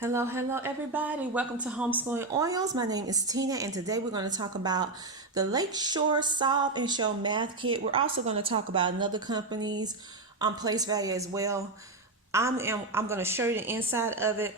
Hello everybody. Welcome to Homeschooling Oils. My name is Tina and today we're going to talk about the Lakeshore Solve and Show Math Kit. We're also going to talk about another company's place value as well. I'm going to show you the inside of it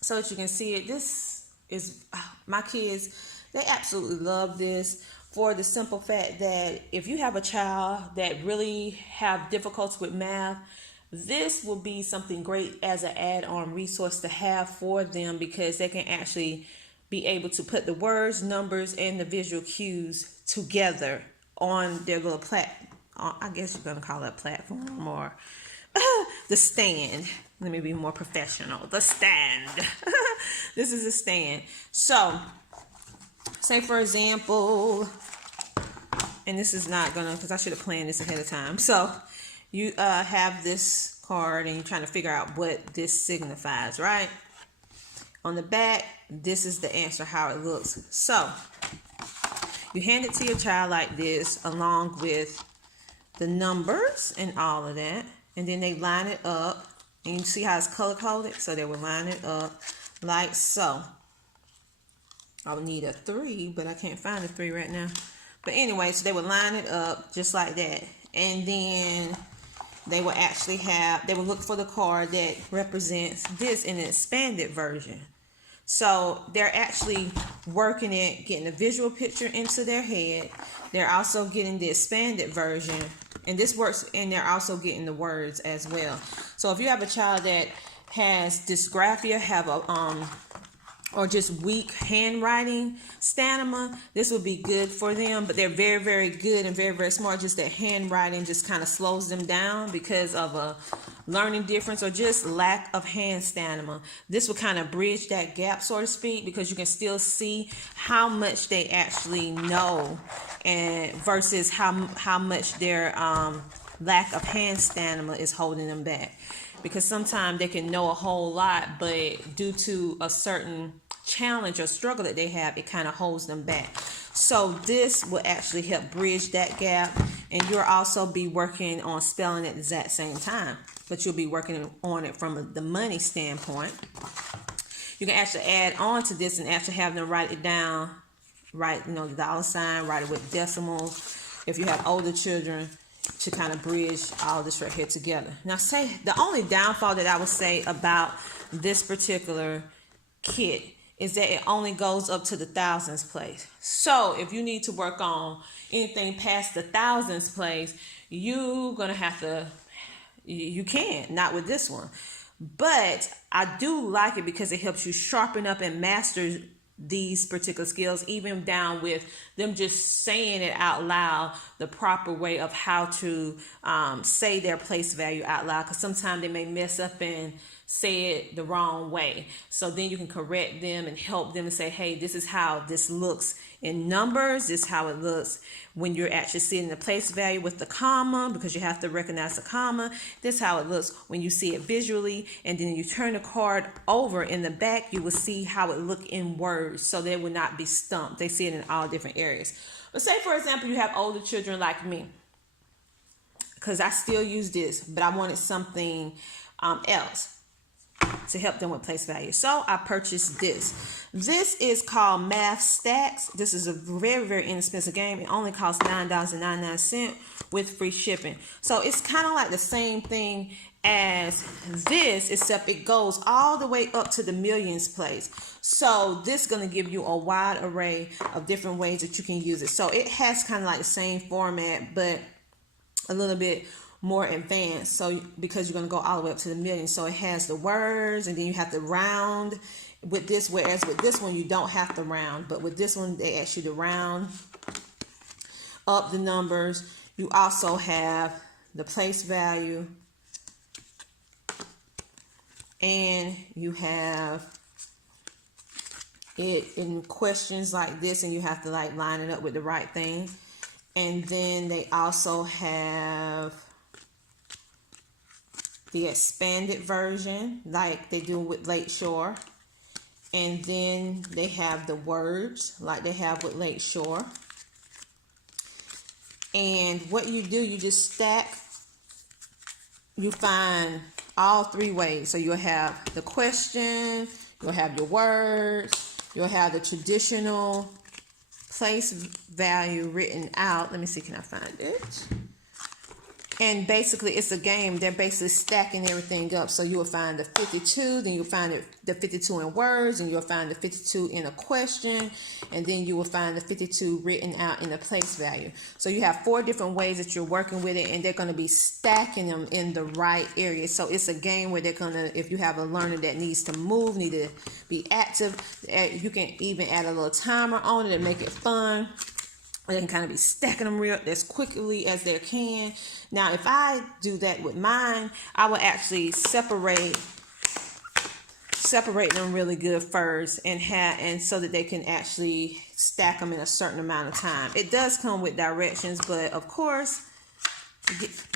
so that you can see it. This is my kids, they absolutely love this for the simple fact that if you have a child that really have difficulty with math, this will be something great as an add-on resource to have for them because they can actually be able to put the words, numbers, and the visual cues together on their little I guess you're going to call it a platform or the stand. Let me be more professional. The stand. This is a stand. So, say for example, and this is not going to, because I should have planned this ahead of time. So, you have this card and you're trying to figure out what this signifies, right? On the back, this is the answer, how it looks. So, you hand it to your child like this, along with the numbers and all of that. And then they line it up. And you see how it's color-coded? So they will line it up like so. I would need a 3, but I can't find a 3 right now. But anyway, so they would line it up just like that. And then they will actually they will look for the card that represents this in an expanded version. So they're actually working it, getting a visual picture into their head. They're also getting the expanded version. And this works, and they're also getting the words as well. So if you have a child that has dysgraphia, or just weak handwriting stamina, this would be good for them. But they're very, very good and very, very smart. Just that handwriting just kind of slows them down because of a learning difference or just lack of hand stamina. This will kind of bridge that gap, so to speak, because you can still see how much they actually know, and versus how much their lack of hand stamina is holding them back. Because sometimes they can know a whole lot, but due to a certain challenge or struggle that they have, it kind of holds them back. So this will actually help bridge that gap. And you'll also be working on spelling at the exact same time, but you'll be working on it from the money standpoint. You can actually add on to this and actually have them write it down, write, the dollar sign, write it with decimals. If you have older children, to kind of bridge all this right here together. Now, the only downfall that I would say about this particular kit is that it only goes up to the thousands place. So if you need to work on anything past the thousands place, you're going to have to, you can't, not with this one. But I do like it because it helps you sharpen up and master these particular skills, even down with them just saying it out loud, the proper way of how to say their place value out loud, because sometimes they may mess up and say it the wrong way. So then you can correct them and help them and say, hey, this is how this looks in numbers. This is how it looks when you're actually seeing the place value with the comma, because you have to recognize the comma. This is how it looks when you see it visually. And then you turn the card over in the back, you will see how it look in words, so they will not be stumped. They see it in all different areas. But say, for example, you have older children like me, because I still use this, but I wanted something else to help them with place value. So I purchased this. This is called Math Stacks. This is a very, very inexpensive game. It only costs $9.99 with free shipping. So it's kind of like the same thing as this, except it goes all the way up to the millions place. So this is going to give you a wide array of different ways that you can use it. So it has kind of like the same format, but a little bit more advanced, so because you're going to go all the way up to the millions. So it has the words, and then you have to round with this, whereas with this one you don't have to round, but with this one they ask you to round up the numbers. You also have the place value, and you have it in questions like this, and you have to like line it up with the right thing. And then they also have the expanded version, like they do with Lakeshore. And then they have the words, like they have with Lakeshore. And what you do, you just stack, you find all three ways. So you'll have the question, you'll have your words, you'll have the traditional place value written out. Let me see, can I find it? And basically, it's a game. They're basically stacking everything up. So you'll find the 52, then you'll find the 52 in words, and you'll find the 52 in a question, and then you will find the 52 written out in a place value. So you have 4 different ways that you're working with it, and they're going to be stacking them in the right area. So it's a game where they're going to, if you have a learner that needs to move, need to be active, you can even add a little timer on it and make it fun. They can kind of be stacking them real as quickly as they can. Now, if I do that with mine, I will actually separate them really good first, and so that they can actually stack them in a certain amount of time. It does come with directions, but of course,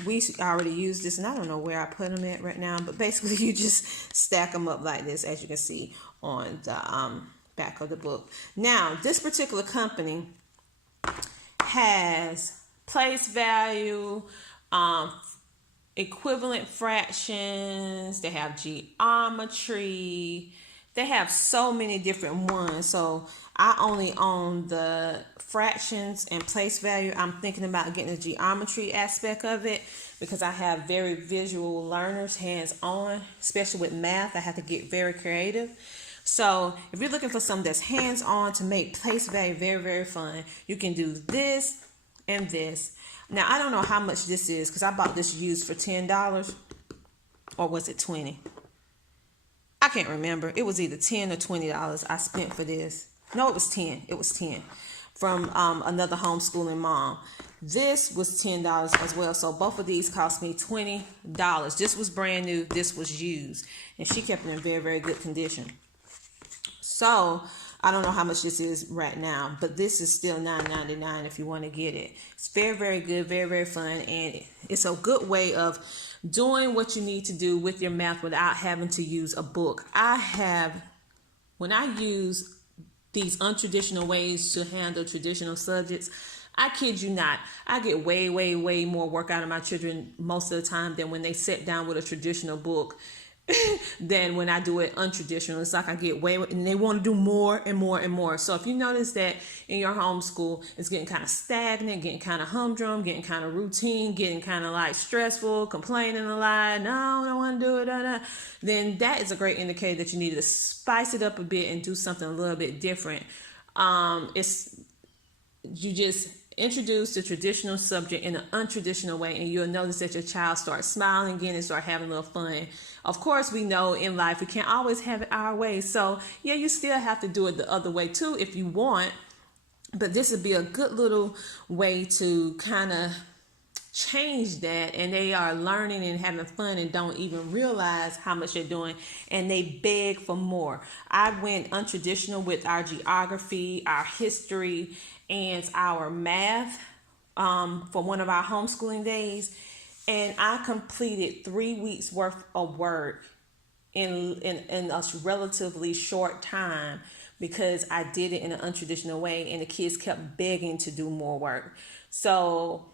we already used this, and I don't know where I put them at right now, but basically you just stack them up like this, as you can see on the back of the book. Now, this particular company has place value, equivalent fractions, they have geometry, they have so many different ones. So I only own the fractions and place value. I'm thinking about getting the geometry aspect of it because I have very visual learners, hands-on, especially with math. I have to get very creative. So if you're looking for something that's hands-on to make place value very, very fun, you can do this and this. Now, I don't know how much this is because I bought this used for $10, or was it $20? I can't remember. It was either $10 or $20 I spent for this. No, it was 10. It was 10 from another homeschooling mom. This was $10 as well. So both of these cost me $20. This was brand new. This was used. And she kept it in very, very good condition. So I don't know how much this is right now, but this is still $9.99 if you want to get it. It's very, very good, very, very fun, and it's a good way of doing what you need to do with your math without having to use a book. When I use these untraditional ways to handle traditional subjects, I kid you not, I get way, way, way more work out of my children most of the time than when they sit down with a traditional book than when I do it untraditional. It's like I get way, and they want to do more and more and more. So if you notice that in your homeschool, it's getting kind of stagnant, getting kind of humdrum, getting kind of routine, getting kind of like stressful, complaining a lot, no, I don't want to do it, then that is a great indicator that you need to spice it up a bit and do something a little bit different. You just introduce the traditional subject in an untraditional way, and you'll notice that your child starts smiling again and start having a little fun. Of course, we know in life we can't always have it our way. So yeah, you still have to do it the other way too if you want. But this would be a good little way to kind of change that, and they are learning and having fun and don't even realize how much they're doing, and they beg for more. I went untraditional with our geography, our history, and our math for one of our homeschooling days, and I completed 3 weeks worth of work in a relatively short time because I did it in an untraditional way, and the kids kept begging to do more work. So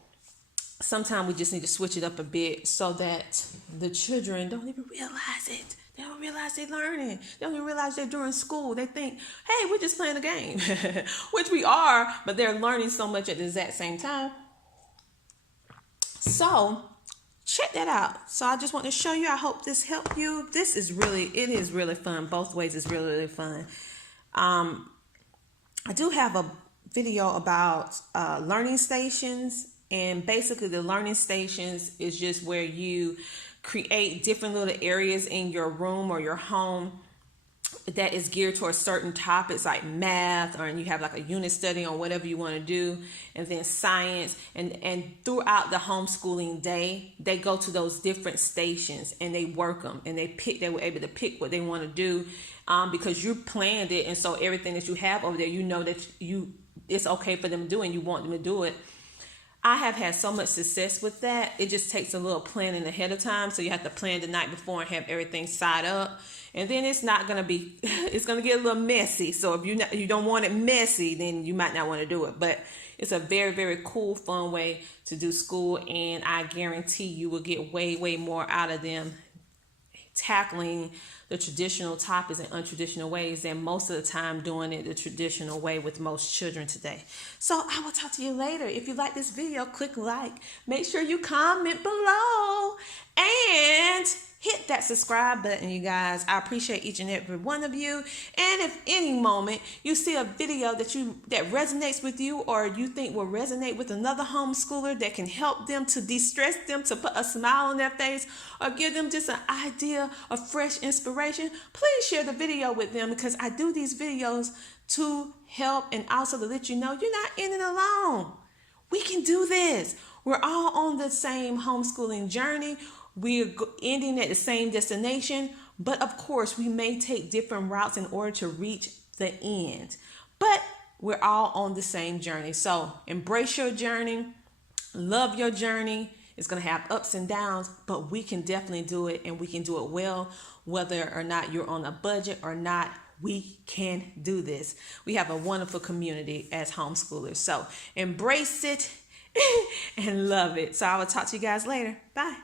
sometimes we just need to switch it up a bit so that the children don't even realize it. They don't realize they're learning. They don't even realize they're doing school. They think, hey, we're just playing a game, which we are, but they're learning so much at the exact same time. So check that out. So I just want to show you. I hope this helped you. It is really fun. Both ways is really, really fun. I do have a video about learning stations. And basically the learning stations is just where you create different little areas in your room or your home that is geared towards certain topics like math, or you have like a unit study on whatever you want to do, and then science. And throughout the homeschooling day, they go to those different stations and they work them, and they were able to pick what they want to do because you planned it. And so everything that you have over there, you know that it's okay for them to do and you want them to do it. I have had so much success with that. It just takes a little planning ahead of time. So you have to plan the night before and have everything side up. And then it's going to get a little messy. So if you don't want it messy, then you might not want to do it. But it's a very, very cool, fun way to do school. And I guarantee you will get way, way more out of them tackling the traditional topics in untraditional ways than most of the time doing it the traditional way with most children today. So I will talk to you later. If you like this video, click like. Make sure you comment below and hit that subscribe button, you guys. I appreciate each and every one of you. And if any moment you see a video that resonates with you, or you think will resonate with another homeschooler that can help them, to de-stress them, to put a smile on their face, or give them just an idea of fresh inspiration, please share the video with them, because I do these videos to help and also to let you know you're not in it alone. We can do this. We're all on the same homeschooling journey. We're ending at the same destination, but of course we may take different routes in order to reach the end, but we're all on the same journey. So embrace your journey, love your journey. It's going to have ups and downs, but we can definitely do it, and we can do it well, whether or not you're on a budget or not. We can do this. We have a wonderful community as homeschoolers, so embrace it and love it. So I will talk to you guys later. Bye.